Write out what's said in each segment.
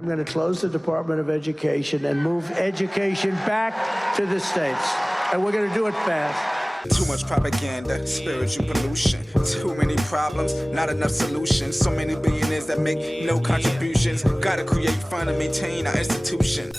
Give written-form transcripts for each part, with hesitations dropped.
I'm going to close the Department of Education and move education back to the states. And we're going to do it fast. Too much propaganda, spiritual pollution. Too many problems, not enough solutions. So many billionaires that make no contributions. Gotta create fund and maintain our institution.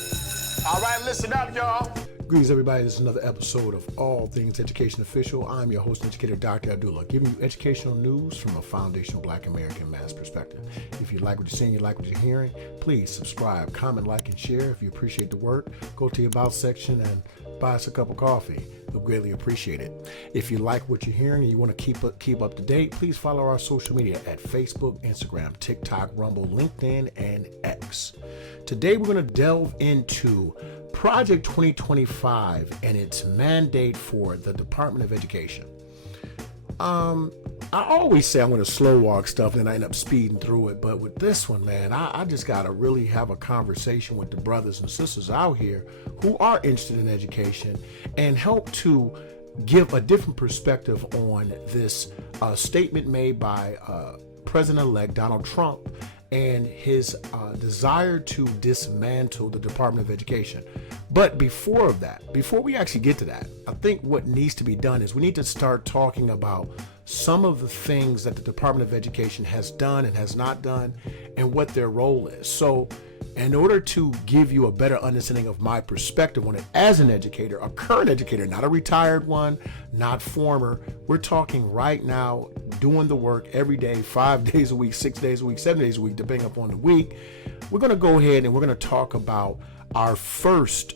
All right, listen up, y'all. Greetings, everybody. This is another episode of All Things Education Official. I'm your host and educator, DrAbdullah, giving you educational news from a foundational Black American man's perspective. If you like what you're seeing, you like what you're hearing, please subscribe, comment, like, and share. If you appreciate the work, go to the About section and buy us a cup of coffee. We'll greatly appreciate it. If you like what you're hearing and you want to keep up to date, please follow our social media at Facebook, Instagram, TikTok, Rumble, LinkedIn, and X. Today, we're going to delve into Project 2025 and its mandate for the Department of Education. I always say I'm going to slow walk stuff and I end up speeding through it, but with this one, man, I just got to really have a conversation with the brothers and sisters out here who are interested in education and help to give a different perspective on this statement made by President-elect Donald Trump and his desire to dismantle the Department of Education. But before we actually get to that, I think what needs to be done is we need to start talking about some of the things that the Department of Education has done and has not done and what their role is. So in order to give you a better understanding of my perspective on it as an educator, a current educator, not a retired one, not former, we're talking right now, doing the work every day, 5 days a week, 6 days a week, 7 days a week, depending upon the week. We're going to go ahead and we're going to talk about our first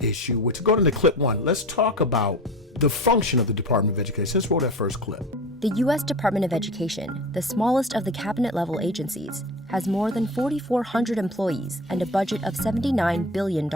issue, which go into clip one. Let's talk about the function of the Department of Education. Let's roll that first clip. The U.S. Department of Education, the smallest of the cabinet-level agencies, has more than 4,400 employees and a budget of $79 billion.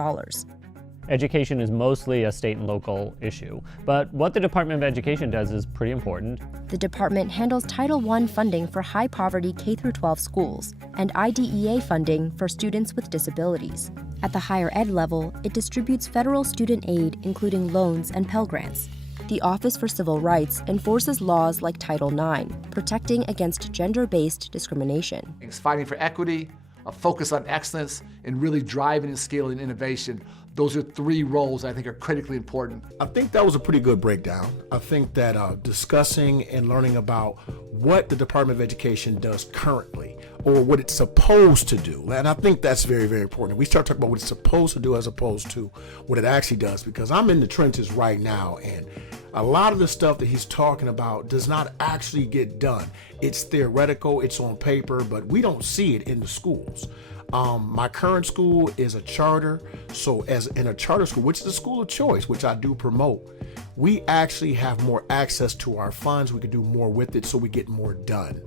Education is mostly a state and local issue, but what the Department of Education does is pretty important. The department handles Title I funding for high-poverty K-12 schools and IDEA funding for students with disabilities. At the higher ed level, it distributes federal student aid, including loans and Pell Grants. The Office for Civil Rights enforces laws like Title IX, protecting against gender-based discrimination. It's fighting for equity, a focus on excellence, and really driving and scaling innovation. Those are three roles I think are critically important. I think that was a pretty good breakdown. I think that discussing and learning about what the Department of Education does currently or what it's supposed to do, and I think that's very, very important. We start talking about what it's supposed to do as opposed to what it actually does, because I'm in the trenches right now, and a lot of the stuff that he's talking about does not actually get done. It's theoretical, it's on paper, but we don't see it in the schools. My current school is a charter, so as in a charter school, which is a school of choice, which I do promote, we actually have more access to our funds. We can do more with it, so we get more done.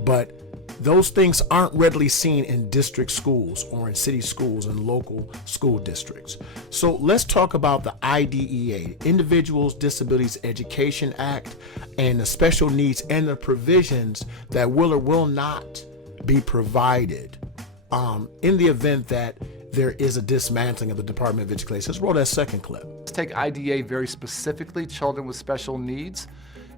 But those things aren't readily seen in district schools or in city schools and local school districts. So let's talk about the IDEA, Individuals Disabilities Education Act, and the special needs and the provisions that will or will not be provided in the event that there is a dismantling of the Department of Education. Let's roll that second clip. Let's take IDEA very specifically, children with special needs.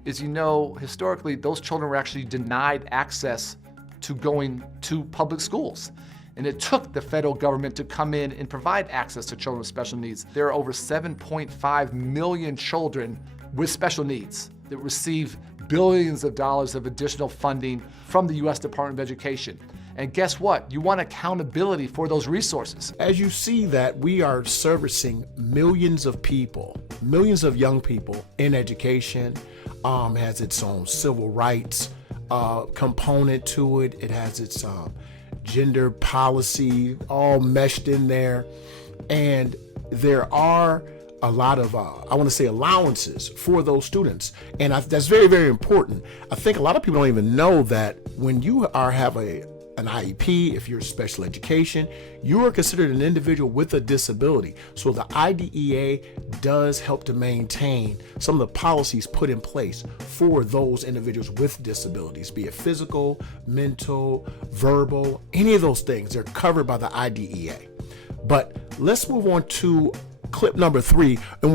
As you know, historically, those children were actually denied access to going to public schools. And it took the federal government to come in and provide access to children with special needs. There are over 7.5 million children with special needs that receive billions of dollars of additional funding from the U.S. Department of Education. And guess what? You want accountability for those resources. As you see that we are servicing millions of people, millions of young people in education, has its own civil rights component to it. It has its gender policy all meshed in there. And there are a lot of, I want to say, allowances for those students. And that's very, very important. I think a lot of people don't even know that when you have an IEP, if you're special education, you are considered an individual with a disability. So the IDEA does help to maintain some of the policies put in place for those individuals with disabilities, be it physical, mental, verbal, any of those things. They're covered by the IDEA. But let's move on to clip number 3, and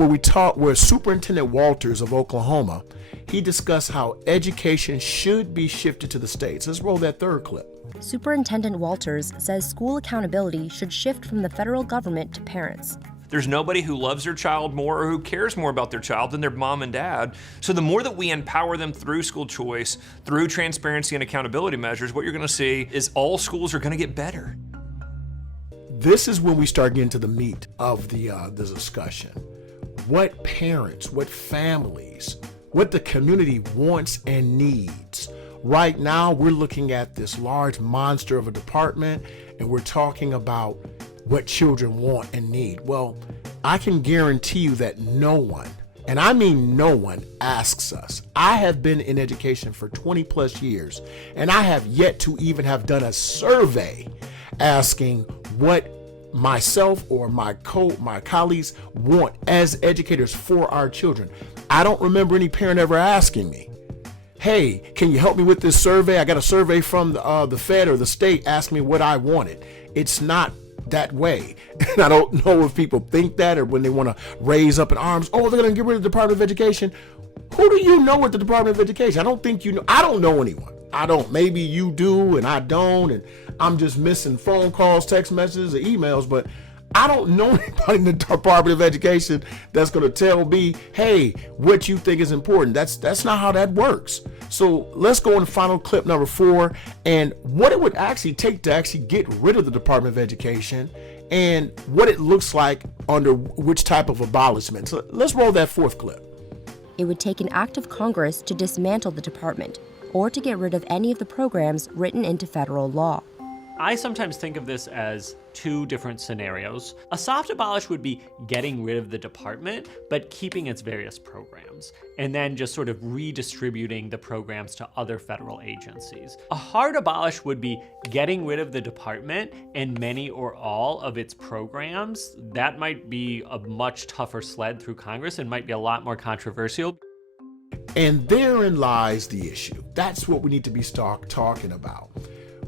where Superintendent Walters of Oklahoma, he discussed how education should be shifted to the states. Let's roll that third clip. Superintendent Walters says school accountability should shift from the federal government to parents. There's nobody who loves their child more or who cares more about their child than their mom and dad. So the more that we empower them through school choice, through transparency and accountability measures, what you're gonna see is all schools are gonna get better. This is when we start getting to the meat of the discussion. What parents, what families, what the community wants and needs. Right now, we're looking at this large monster of a department, and we're talking about what children want and need. Well, I can guarantee you that no one, and I mean no one, asks us. I have been in education for 20 plus years, and I have yet to even have done a survey asking what myself or my colleagues want as educators for our children. I don't remember any parent ever asking me, hey, can you help me with this survey? I got a survey from the Fed or the state asking me what I wanted. It's not that way. And I don't know if people think that, or when they want to raise up in arms, oh, they're going to get rid of the Department of Education. Who do you know at the Department of Education? I don't think you know. I don't know anyone. I don't. Maybe you do and I don't, and I'm just missing phone calls, text messages, or emails, but I don't know anybody in the Department of Education that's going to tell me, hey, what you think is important. That's not how that works. So let's go on to final clip number 4 and what it would actually take to actually get rid of the Department of Education and what it looks like under which type of abolishment. So let's roll that 4th clip. It would take an act of Congress to dismantle the department or to get rid of any of the programs written into federal law. I sometimes think of this as 2 different scenarios. A soft abolish would be getting rid of the department, but keeping its various programs, and then just sort of redistributing the programs to other federal agencies. A hard abolish would be getting rid of the department and many or all of its programs. That might be a much tougher sled through Congress and might be a lot more controversial. And therein lies the issue. That's what we need to be talking about.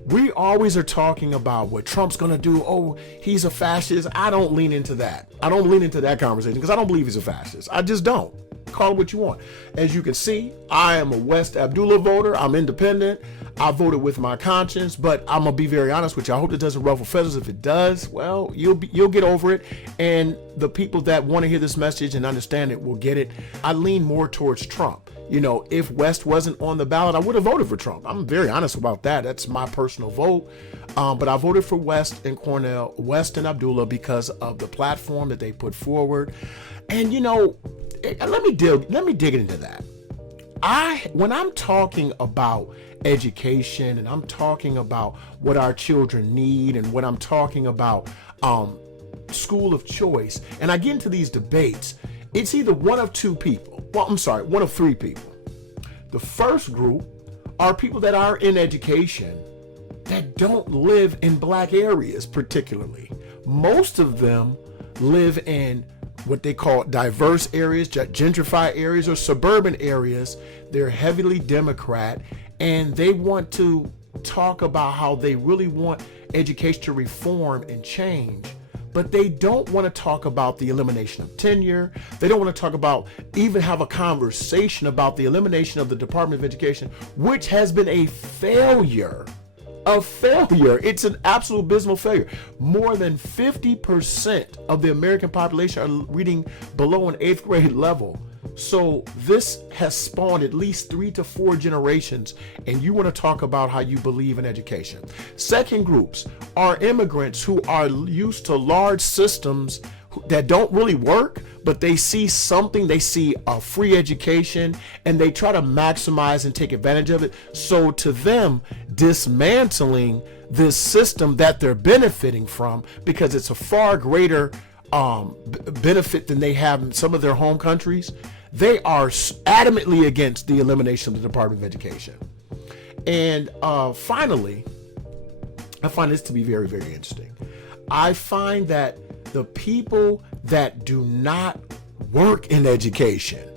We always are talking about what Trump's gonna do. Oh, he's a fascist. I don't lean into that. I don't lean into that conversation because I don't believe he's a fascist. I just don't. Call it what you want. As you can see, I am a Musa Abdullah voter. I'm independent. I voted with my conscience, but I'm gonna be very honest with you. I hope it doesn't ruffle feathers. If it does, well, you'll get over it. And the people that want to hear this message and understand it will get it. I lean more towards Trump. You know, if West wasn't on the ballot, I would have voted for Trump. I'm very honest about that. That's my personal vote. But I voted for West and Cornell, West and Abdullah because of the platform that they put forward. And you know, let me dig into that. When I'm talking about education and I'm talking about what our children need and what I'm talking about school of choice, and I get into these debates, it's either one of 2 people. Well, I'm sorry, one of 3 people. The first group are people that are in education that don't live in black areas particularly. Most of them live in what they call diverse areas, gentrified areas, or suburban areas. They're heavily Democrat, and they want to talk about how they really want education to reform and change. But they don't want to talk about the elimination of tenure. They don't want to talk about, even have a conversation about the elimination of the Department of Education, which has been a failure. A failure. It's an absolute abysmal failure. More than 50% of the American population are reading below an 8th grade level. So this has spawned at least 3 to 4 generations, and you want to talk about how you believe in education. Second groups are immigrants who are used to large systems that don't really work, but they see something, they see a free education, and they try to maximize and take advantage of it. So to them, dismantling this system that they're benefiting from, because it's a far greater benefit than they have in some of their home countries, they are adamantly against the elimination of the Department of Education. And finally, I find this to be very, very interesting. I find that the people that do not work in education,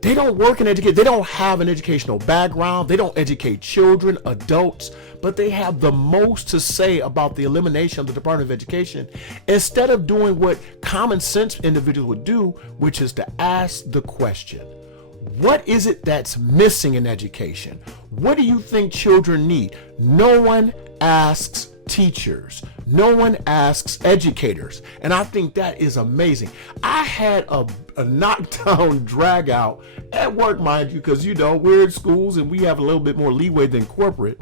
they don't work in education, they don't have an educational background, they don't educate children, adults, but they have the most to say about the elimination of the Department of Education, instead of doing what common sense individuals would do, which is to ask the question, What is it that's missing in education? What do you think children need? No one asks teachers. No one asks educators. And I think that is amazing. I had a knockdown drag out at work, mind you, because, you know, we're in schools and we have a little bit more leeway than corporate.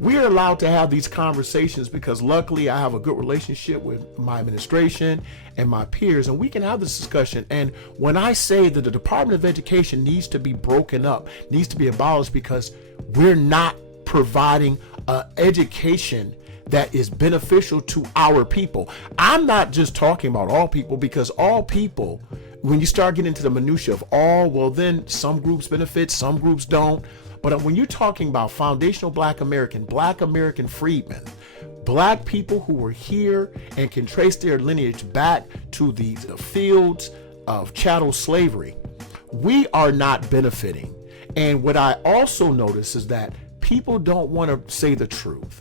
We're allowed to have these conversations because luckily I have a good relationship with my administration and my peers, and we can have this discussion. And when I say that the Department of Education needs to be broken up, needs to be abolished because we're not providing education that is beneficial to our people. I'm not just talking about all people, because all people, when you start getting into the minutia of all, well, then some groups benefit, some groups don't. But when you're talking about foundational Black American freedmen, Black people who were here and can trace their lineage back to the fields of chattel slavery, we are not benefiting. And what I also notice is that people don't want to say the truth.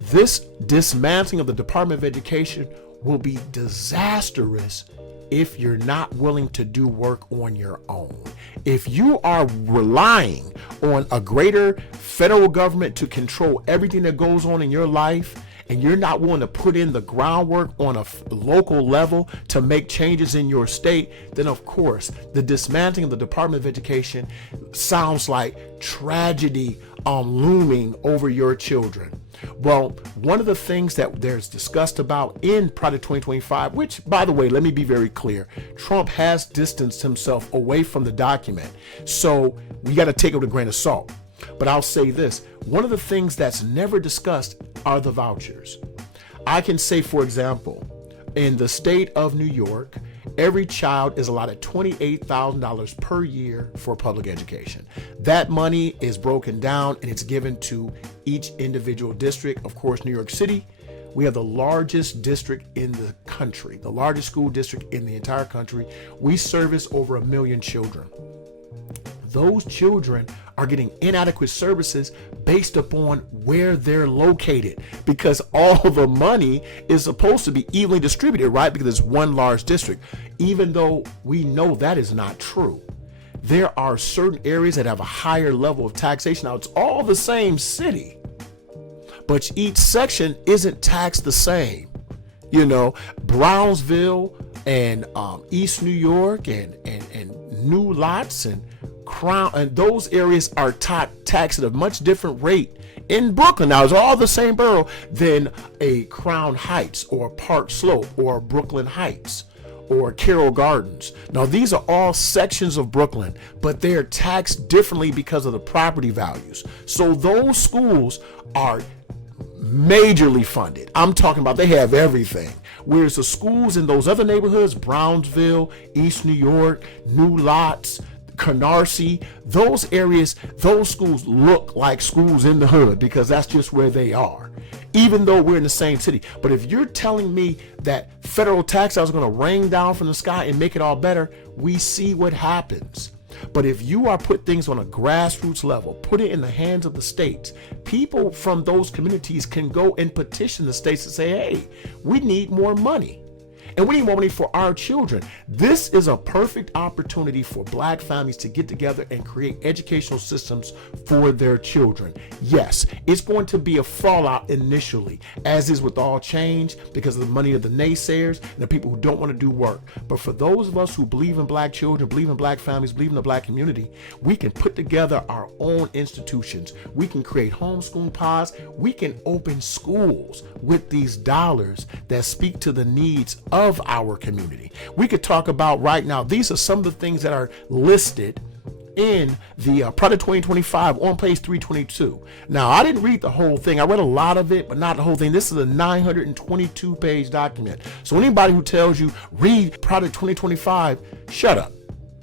This dismantling of the Department of Education will be disastrous if you're not willing to do work on your own. If you are relying on a greater federal government to control everything that goes on in your life, and you're not willing to put in the groundwork on a local level to make changes in your state, then of course the dismantling of the Department of Education sounds like tragedy looming over your children. Well, one of the things that there's discussed about in Project 2025, which, by the way, let me be very clear, Trump has distanced himself away from the document, so we got to take it with a grain of salt. But I'll say this, one of the things that's never discussed are the vouchers. I can say, for example, in the state of New York, every child is allotted $28,000 per year for public education. That money is broken down and it's given to each individual district. Of course, New York City, we have the largest district in the country, the largest school district in the entire country. We service over 1 million children. Those children are getting inadequate services based upon where they're located, because all the money is supposed to be evenly distributed, right? Because it's one large district, even though we know that is not true. There are certain areas that have a higher level of taxation. Now, it's all the same city, but each section isn't taxed the same. You know, Brownsville and East New York and New Lots and Crown, and those areas are taxed at a much different rate in Brooklyn. Now, it's all the same borough than a Crown Heights or Park Slope or Brooklyn Heights or Carroll Gardens. Now, these are all sections of Brooklyn, but they are taxed differently because of the property values. So those schools are majorly funded. I'm talking about they have everything. Whereas the schools in those other neighborhoods, Brownsville, East New York, New Lots, Canarsie, those areas, those schools look like schools in the hood because that's just where they are, even though we're in the same city. But if you're telling me that federal tax dollars are going to rain down from the sky and make it all better, we see what happens. But if you are put things on a grassroots level, put it in the hands of the states, people from those communities can go and petition the states to say, hey, we need more money. And we need more money for our children. This is a perfect opportunity for Black families to get together and create educational systems for their children. Yes, it's going to be a fallout initially, as is with all change, because of the money of the naysayers and the people who don't want to do work. But for those of us who believe in Black children, believe in Black families, believe in the Black community, we can put together our own institutions. We can create homeschooling pods. We can open schools with these dollars that speak to the needs of our community. We could talk about right now, these are some of the things that are listed in the Project 2025 on page 322. Now, I didn't read the whole thing. I read a lot of it, but not the whole thing. This is a 922 page document. So anybody who tells you read Project 2025, shut up.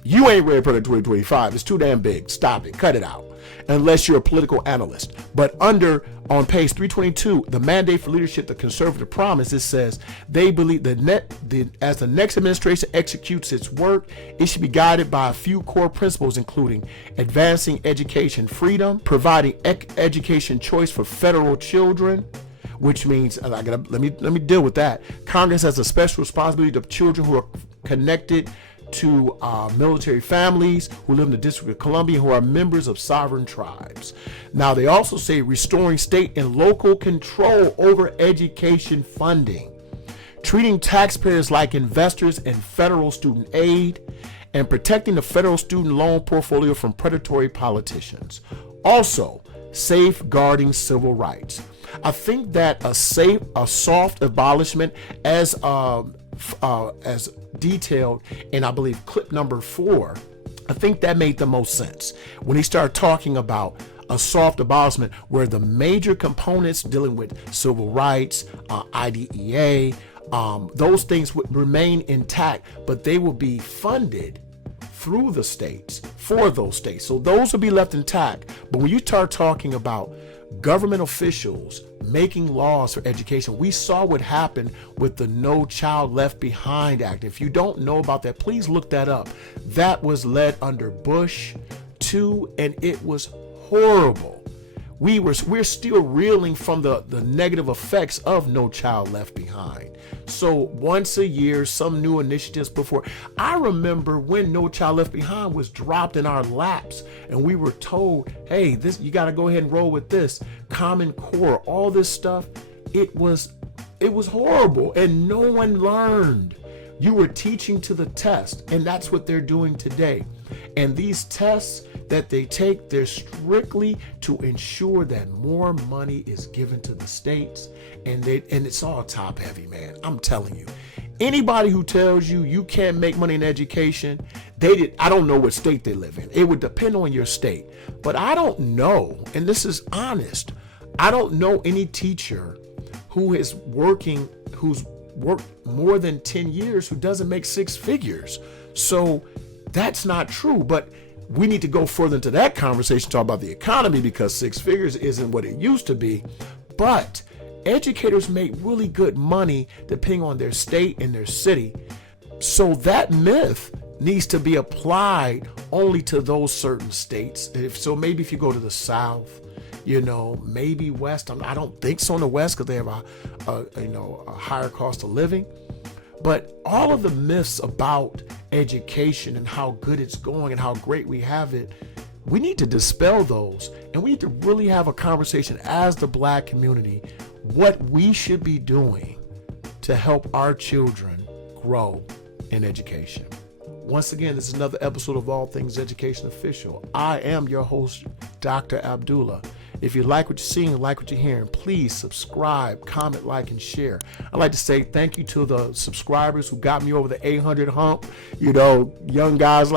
You ain't read Project 2025. It's too damn big. Stop it. Cut it out. Unless you're a political analyst. But on page 322, the mandate for leadership, the conservative promise, it says they believe that as the next administration executes its work, it should be guided by a few core principles, including advancing education freedom, providing education choice for federal children, which means, let me deal with that. Congress has a special responsibility to children who are connected to military families who live in the District of Columbia who are members of sovereign tribes. Now, they also say restoring state and local control over education funding, treating taxpayers like investors in federal student aid, and protecting the federal student loan portfolio from predatory politicians. Also, safeguarding civil rights. I think that a soft abolishment, as detailed in, I believe, clip number 4, I think that made the most sense when he started talking about a soft abolishment where the major components dealing with civil rights, IDEA, those things would remain intact, but they will be funded through the states for those states. So those will be left intact. But when you start talking about government officials making laws for education, we saw what happened with the No Child Left Behind Act. If you don't know about that, please look that up. That was led under Bush 2, and it was horrible. We're still reeling from the negative effects of No Child Left Behind. So once a year, some new initiatives before. I remember when No Child Left Behind was dropped in our laps and we were told, hey, this, you got to go ahead and roll with this. Common Core, all this stuff. It was horrible and no one learned. You were teaching to the test, and that's what they're doing today. And these tests that they take, they're strictly to ensure that more money is given to the states, and it's all top heavy, man. I'm telling you. Anybody who tells you you can't make money in education, I don't know what state they live in. It would depend on your state. But I don't know, and this is honest, I don't know any teacher who's worked more than 10 years who doesn't make 6 figures. So that's not true. But we need to go further into that conversation, talk about the economy, because 6 figures isn't what it used to be. But educators make really good money depending on their state and their city. So that myth needs to be applied only to those certain states. Maybe if you go to the South, maybe West. I don't think so in the West because they have a higher cost of living. But all of the myths about education and how good it's going and how great we have it, we need to dispel those. And we need to really have a conversation as the Black community, what we should be doing to help our children grow in education. Once again, this is another episode of All Things Education Official. I am your host, Dr. Abdullah. If you like what you're seeing, like what you're hearing, please subscribe, comment, like, and share. I'd like to say thank you to the subscribers who got me over the 800 hump. Young guys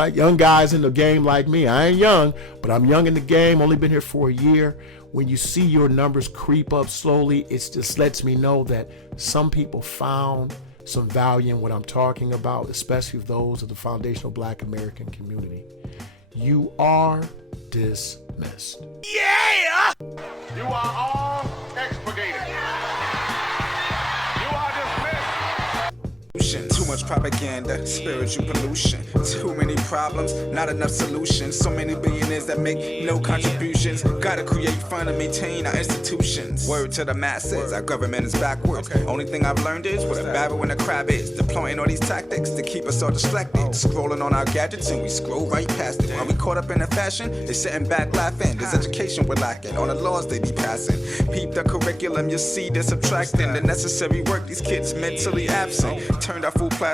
in the game like me. I ain't young, but I'm young in the game. Only been here for a year. When you see your numbers creep up slowly, it just lets me know that some people found some value in what I'm talking about, especially those of the foundational Black American community. You are dismissed. Yeah! You are all expurgated. You are dismissed. Too much propaganda, spiritual pollution. Too many problems, not enough solutions. So many billionaires that make no contributions. Gotta create fund and maintain our institutions. Word to the masses, our government is backwards. Only thing I've learned is what a barrel and a crab is. Deploying all these tactics to keep us all distracted. Scrolling on our gadgets and we scroll right past it. While we caught up in the fashion, they sitting back laughing. This education we're lacking, all the laws they be passing. Peep the curriculum, you see they're subtracting the necessary work, these kids mentally absent. Turned our full class